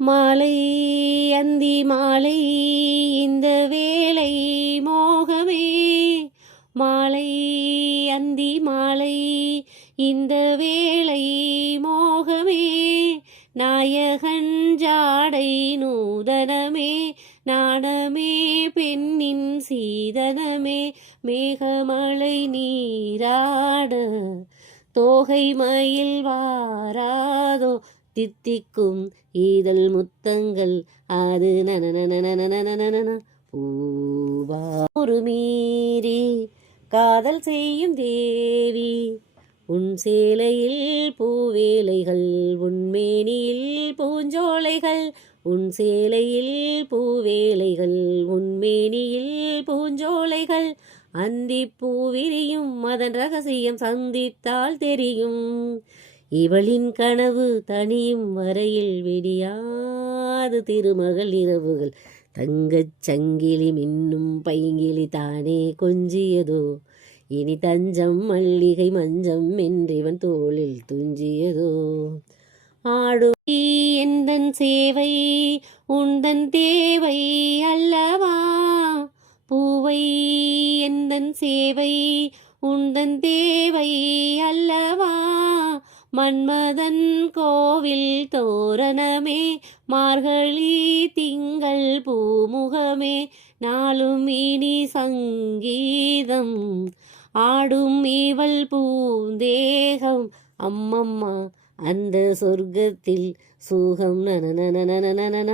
மாலை அந்தி மாலை இந்த வேளை மோகமே, மாலை அந்தி மாலை இந்த வேளை மோகமே, நாயகன் ஜாடை நூதனமே, நாணமே பெண்ணின் சீதனமே, மேகமலை நீராட தோகை மயில் வாராதோ, தித்திக்கும் ஈதல் முத்தங்கள் அது நனநனநனநனநன பூவா ஒரு மீறி காதல் செய்யும் தேவி, உன் சேலையில் பூவேலைகள் உன்மேனியில் பூஞ்சோலைகள், உன் சேலையில் பூவேலைகள் உன்மேனியில் பூஞ்சோலைகள், அந்தி பூவிரியும் அதன் ரகசியம் சந்தித்தால் தெரியும், இவளின் கனவு தனியும் வரையில் விடியாது திருமகள் இரவுகள், தங்கச் சங்கிலி மின்னும் பைங்கிலி தானே கொஞ்சியதோ, இனி தஞ்சம் மல்லிகை மஞ்சம் என்றிவன் தோளில் துஞ்சியதோ, ஆடு எந்தன் சேவை உந்தன் தேவை அல்லவா, பூவை எந்தன் சேவை உந்தன் தேவை அல்லவா, மன்மதன் கோவில் தோரணமே, மார்கழி திங்கள் பூமுகமே, நாளும் இனி சங்கீதம் ஆடும் இவள் பூந்தேகம், அம்மம்மா அந்த சொர்க்கத்தில் சுகம் நனநனநனநன,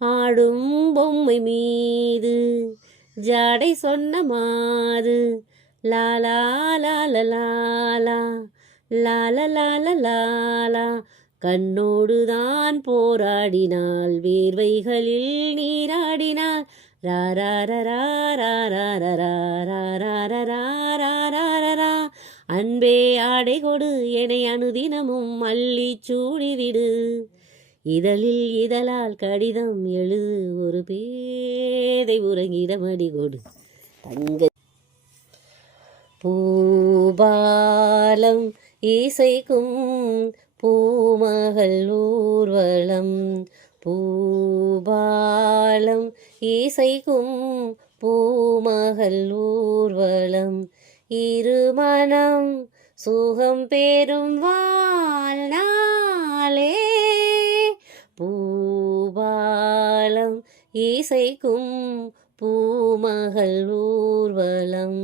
ஆடும் பொம்மை மீது ஜாடை சொன்ன மாது, லாலா லாலா லாலா லாலா லாலா லாலா, கண்ணோடுதான் போராடினாள் வேர்வைகளில் நீராடினாள், ராரா அன்பே ஆடை கொடு என்னை அனுதினமும் அள்ளி சூடிவிடு, இதழில் இதழால் கடிதம் எழுது ஒரு பேதை உறங்கிடமடி கொடு, தங்க பூபாலம் இசைக்கும் பூமகள் ஊர்வலம், பூபாலம் இசைக்கும் பூமகள் ஊர்வலம், இருமனம் சுகம் பெறும் வாழ்நாளே, பூபாலம் இசைக்கும் பூமகள் ஊர்வலம்.